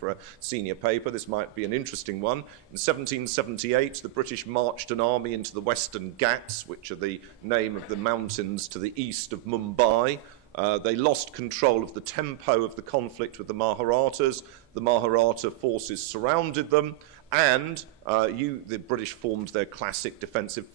for a senior paper. This might be an interesting one. In 1778, the British marched an army into the Western Ghats, which are the name of the mountains to the east of Mumbai. They lost control of the tempo of the conflict with the Maharathas. The Maharatha forces surrounded them, and the British formed their classic defensive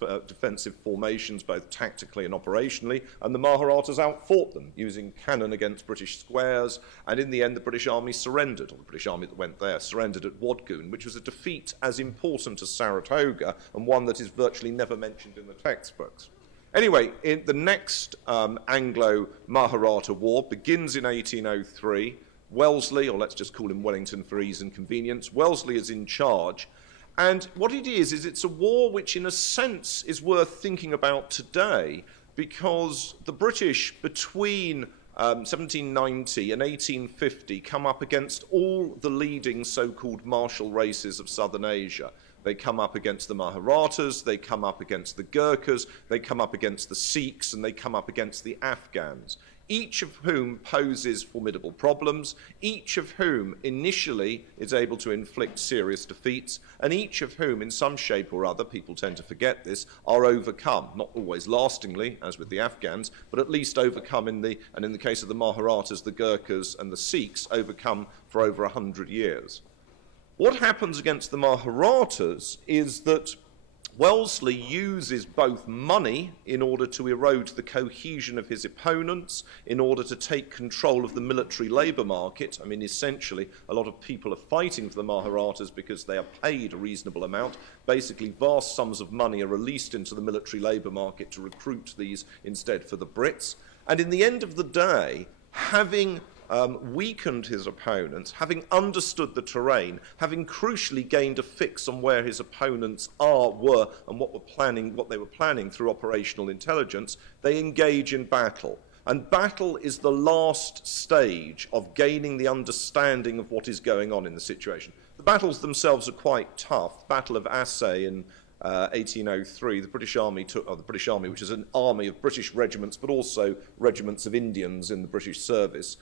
formations, both tactically and operationally, and the Maharathas outfought them, using cannon against British squares, and in the end the British army surrendered, or the British army that went there, surrendered at Wadgoon, which was a defeat as important as Saratoga, and one that is virtually never mentioned in the textbooks. Anyway, the next Anglo-Maharatha War begins in 1803. Wellesley, or let's just call him Wellington for ease and convenience, Wellesley is in charge. And what it is it's a war which in a sense is worth thinking about today, because the British between 1790 and 1850 come up against all the leading so-called martial races of southern Asia. They come up against the Maharathas, they come up against the Gurkhas, they come up against the Sikhs, and they come up against the Afghans, each of whom poses formidable problems, each of whom initially is able to inflict serious defeats, and each of whom, in some shape or other, people tend to forget this, are overcome, not always lastingly, as with the Afghans, but at least overcome and in the case of the Maharathas, the Gurkhas, and the Sikhs, overcome for over 100 years. What happens against the Maharathas is that Wellesley uses both money in order to erode the cohesion of his opponents, in order to take control of the military labour market. I mean, essentially, a lot of people are fighting for the Maharathas because they are paid a reasonable amount. Basically, vast sums of money are released into the military labour market to recruit these instead for the Brits. And in the end of the day, having weakened his opponents, having understood the terrain, having crucially gained a fix on where his opponents were and what they were planning through operational intelligence, they engage in battle. And battle is the last stage of gaining the understanding of what is going on in the situation. The battles themselves are quite tough. Battle of Assaye in 1803, the British Army, which is an army of British regiments, but also regiments of Indians in the British service,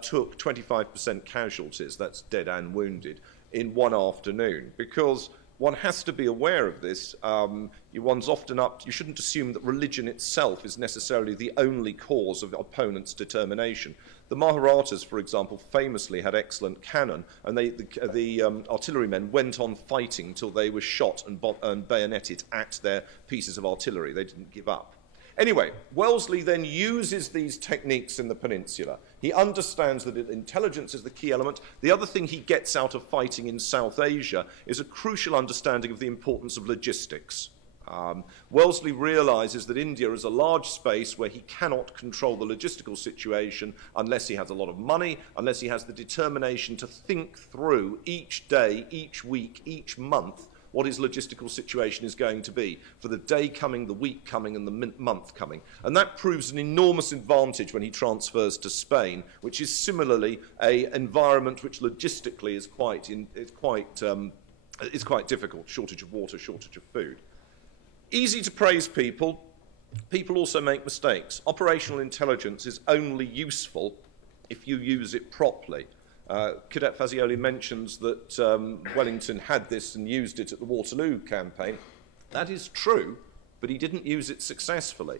took 25% casualties, that's dead and wounded, in one afternoon. Because one has to be aware of this. You shouldn't assume that religion itself is necessarily the only cause of opponents' determination. The Maharathas, for example, famously had excellent cannon, and the artillerymen went on fighting till they were shot and bayoneted at their pieces of artillery. They didn't give up. Anyway, Wellesley then uses these techniques in the peninsula. He understands that intelligence is the key element. The other thing he gets out of fighting in South Asia is a crucial understanding of the importance of logistics. Wellesley realizes that India is a large space where he cannot control the logistical situation unless he has a lot of money, unless he has the determination to think through each day, each week, each month, what his logistical situation is going to be for the day coming, the week coming, and the month coming. And that proves an enormous advantage when he transfers to Spain, which is similarly an environment which logistically is quite difficult. Shortage of water, shortage of food. Easy to praise people. People also make mistakes. Operational intelligence is only useful if you use it properly. Cadet Fazioli mentions that Wellington had this and used it at the Waterloo campaign. That is true, but he didn't use it successfully.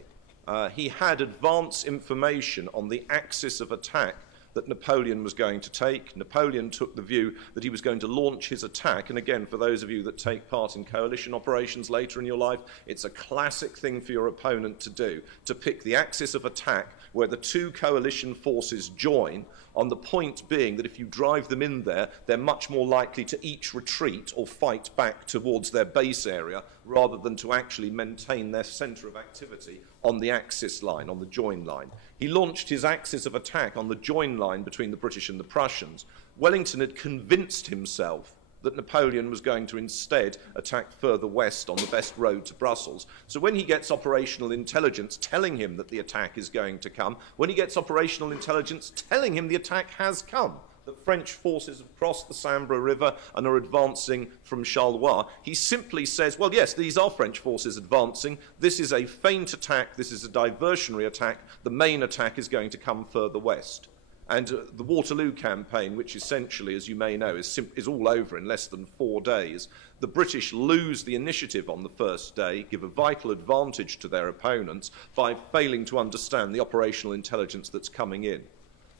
He had advance information on the axis of attack that Napoleon was going to take. Napoleon took the view that he was going to launch his attack, and again, for those of you that take part in coalition operations later in your life, it's a classic thing for your opponent to do, to pick the axis of attack where the two coalition forces join, on the point being that if you drive them in there, they're much more likely to each retreat or fight back towards their base area rather than to actually maintain their centre of activity on the axis line, on the join line. He launched his axis of attack on the join line between the British and the Prussians. Wellington had convinced himself that Napoleon was going to instead attack further west on the best road to Brussels. So when he gets operational intelligence telling him that the attack is going to come, when he gets operational intelligence telling him the attack has come, that French forces have crossed the Sambre River and are advancing from Charleroi, he simply says, well, yes, these are French forces advancing. This is a feint attack. This is a diversionary attack. The main attack is going to come further west. And the Waterloo campaign, which essentially, as you may know, is all over in less than 4 days, the British lose the initiative on the first day, give a vital advantage to their opponents by failing to understand the operational intelligence that's coming in.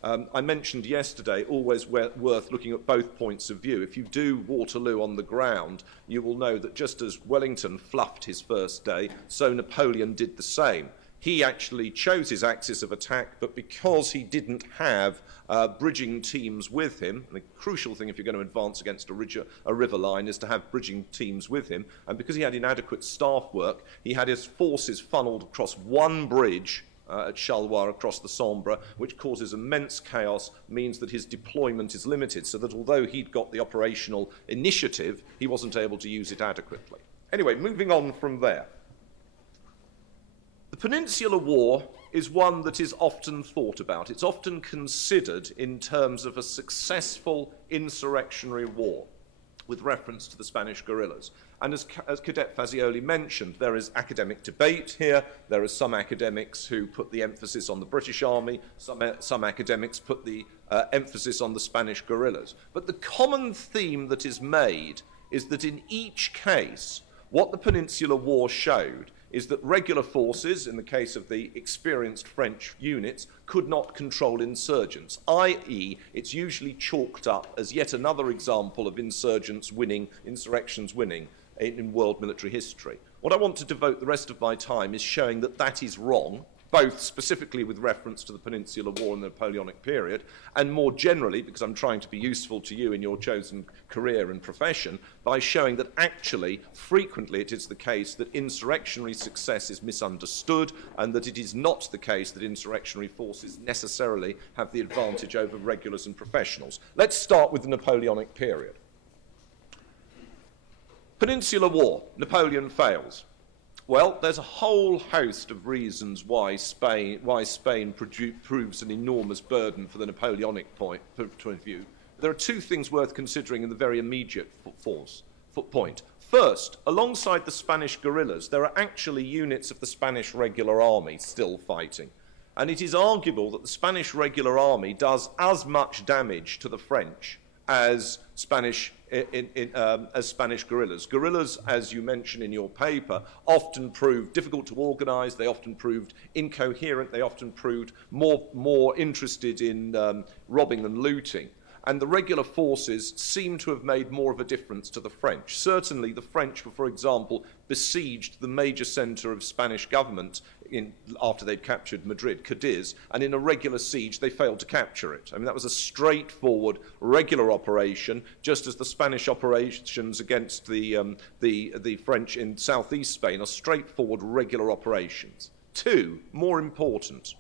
I mentioned yesterday, always worth looking at both points of view. If you do Waterloo on the ground, you will know that just as Wellington fluffed his first day, so Napoleon did the same. He actually chose his axis of attack, but because he didn't have bridging teams with him, and the crucial thing if you're going to advance against a river line is to have bridging teams with him, and because he had inadequate staff work, he had his forces funneled across one bridge at Charleroi across the Sambre, which causes immense chaos, means that his deployment is limited, so that although he'd got the operational initiative, he wasn't able to use it adequately. Anyway, moving on from there. The Peninsular War is one that is often thought about. It's often considered in terms of a successful insurrectionary war with reference to the Spanish guerrillas. And as Cadet Fazioli mentioned, there is academic debate here. There are some academics who put the emphasis on the British Army. Some academics put the emphasis on the Spanish guerrillas. But the common theme that is made is that in each case, what the Peninsular War showed is that regular forces, in the case of the experienced French units, could not control insurgents, i.e. it's usually chalked up as yet another example of insurrections winning in world military history. What I want to devote the rest of my time is showing that that is wrong, both specifically with reference to the Peninsular War and the Napoleonic period, and more generally, because I'm trying to be useful to you in your chosen career and profession, by showing that actually, frequently it is the case that insurrectionary success is misunderstood, and that it is not the case that insurrectionary forces necessarily have the advantage over regulars and professionals. Let's start with the Napoleonic period. Peninsular War, Napoleon fails. Well, there's a whole host of reasons why Spain proves an enormous burden for the Napoleonic point of view. There are two things worth considering in the very immediate point. First, alongside the Spanish guerrillas, there are actually units of the Spanish regular army still fighting. And it is arguable that the Spanish regular army does as much damage to the French as Spanish guerrillas. Guerrillas, as you mention in your paper, often proved difficult to organise, they often proved incoherent, they often proved more interested in robbing and looting. And the regular forces seem to have made more of a difference to the French. Certainly the French were, for example, besieged the major centre of Spanish government after they'd captured Madrid, Cadiz, and in a regular siege they failed to capture it. I mean, that was a straightforward, regular operation, just as the Spanish operations against the French in southeast Spain are straightforward, regular operations. Two, more important,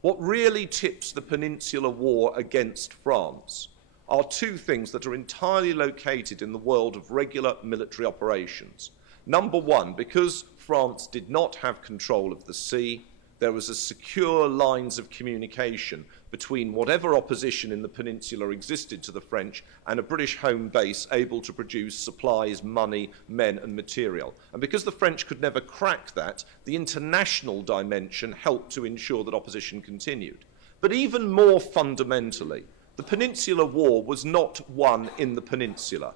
what really tips the Peninsular War against France are two things that are entirely located in the world of regular military operations. Number one, because France did not have control of the sea, there was a secure lines of communication between whatever opposition in the peninsula existed to the French and a British home base able to produce supplies, money, men and material. And because the French could never crack that, the international dimension helped to ensure that opposition continued. But even more fundamentally, the Peninsular War was not won in the peninsula.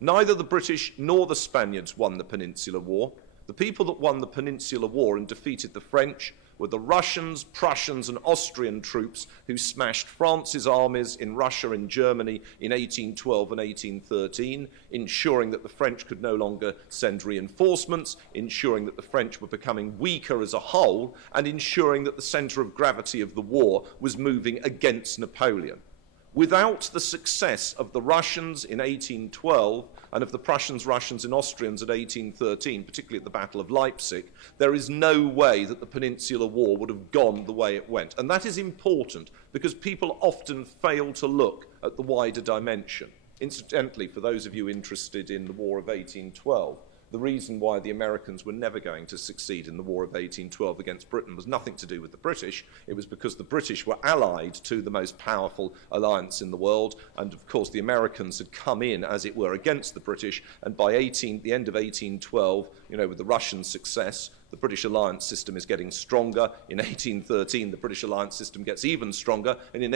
Neither the British nor the Spaniards won the Peninsular War. The people that won the Peninsular War and defeated the French were the Russians, Prussians and Austrian troops who smashed France's armies in Russia and Germany in 1812 and 1813, ensuring that the French could no longer send reinforcements, ensuring that the French were becoming weaker as a whole, and ensuring that the centre of gravity of the war was moving against Napoleon. Without the success of the Russians in 1812 and of the Prussians, Russians and Austrians at 1813, particularly at the Battle of Leipzig, there is no way that the Peninsular War would have gone the way it went. And that is important because people often fail to look at the wider dimension. Incidentally, for those of you interested in the War of 1812, the reason why the Americans were never going to succeed in the War of 1812 against Britain was nothing to do with the British. It was because the British were allied to the most powerful alliance in the world, and of course the Americans had come in, as it were, against the British, and by the end of 1812, with the Russian success, the British alliance system is getting stronger. In 1813, the British alliance system gets even stronger, and in